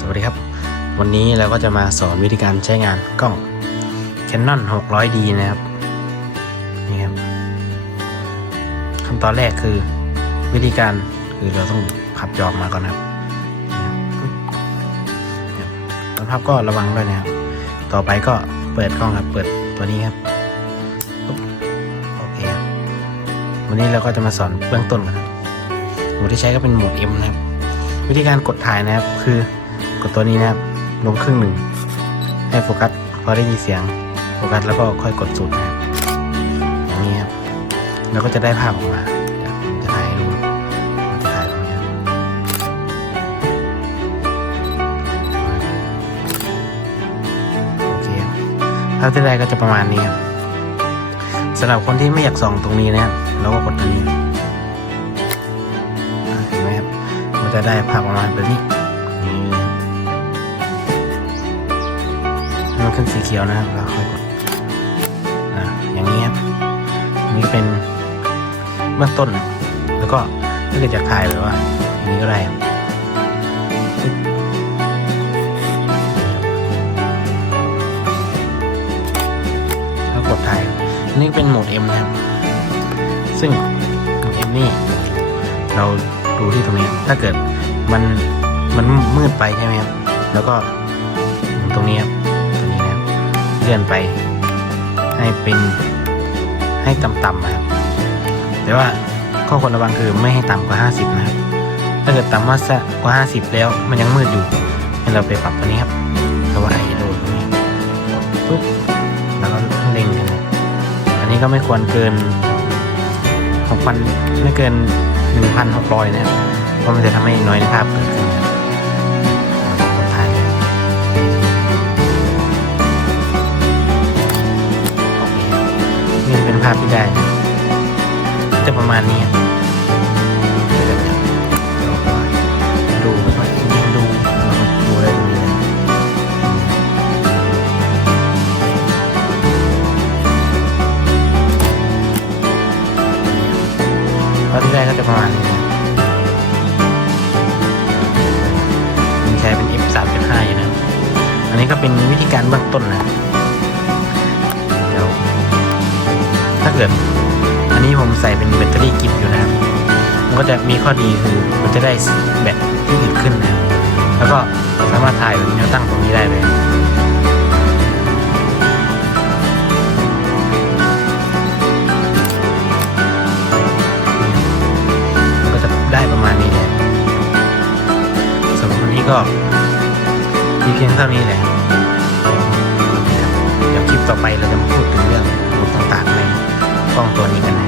สวัสดีครับ วันนี้เราก็จะมาสอนวิธีการใช้งานกล้อง Canon 600D นะครับนี่ครับขั้นตอนแรกคือวิธีการคือเราต้องพับจอมาก่อนครับครับปึ๊บเนี่ยตอนพับก็ระวังด้วยนะครับ ต่อไปก็เปิดกล้องครับเปิดตัวนี้ครับโอเคครับวันนี้เราก็จะมาสอนเบื้องต้นกันครับหมดที่ใช้ก็เป็นหมด M นะครับ วิธีการกดถ่ายนะครับคือ ดตัวนี้นะครับลงครึ่งหนึ่ง ให้โฟกัสพอได้ยินเสียงโฟกัสแล้วก็ค่อยกดสุดนะครับอย่างนี้ครับแล้วก็จะได้ภาพออกมาจะถ่ายให้ดูจะถ่ายตรงนี้โอเคภาพที่ได้ก็จะประมาณนี้ครับสำหรับคนที่ไม่อยากส่องตรงนี้นะครับเราก็กดตัวนี้เห็นไหมครับมันจะได้ภาพประมาณแบบนี้ มันขึ้นสีเขียวนะครับเราค่อยกดอ่าอย่างนี้ครับนี่เป็นเบื้องต้น แล้วก็ถ้าเกิดอยากถ่ายแบบว่าอย่างนี้ก็ได้แล้วกดถ่ายนนี้เป็นโหมด M นะครับ ซึ่งโหมด M นี่เราดูที่ตรงนี้ถ้าเกิดมันมันมืดไปใช่ไหมครับแล้วก็ตรงนี้ครับ ลื่อนไป ให้เป็นให้ต่ำๆนะครับแต่ว่าข้อควรระวังคือไม่ให้ต่ำกว่า 50 นะครับ ถ้าเกิดต่ำมากกว่า 50 แล้วมันยังมืดอยู่ ให้เราไปปรับตัวนี้ครับตัวว่าไอโดตรงนี้ปุ๊บแล้วก็เล็งกันอันนี้ก็ไม่ควรเกิน6,000ไม่เกิน 1,600 นะครับ เพราะมันจะทำให้น้อยในภาพเกิดขึ้นาพที่ได้นะจะประมาณนี้ครับดูแบบว่ายิ่งดูเราก็ดูได้ตรงนี้เลยภาพที่ได้ก็จะประมาณนี้นะผมใช้เป็น F 3 5อยู่นะ อันนี้ก็เป็นวิธีการเบื้องต้นนะ เกิดอันนี้ผมใส่เป็นแบตเตอรี่กิฟอยู่นะครับ มันก็จะมีข้อดีคือมันจะได้แบตที่อึดขึ้นนะครับแล้วก็สามารถถ่ายแบบแนวตั้งตรงนี้ได้เลยมันก็จะได้ประมาณนี้เลยสำหรับวันนี้ก็มีเพียงเท่านี้แหละเดี๋ยวคลิปต่อไปเราจะมาพูด กล้องตัวนี้กันนะ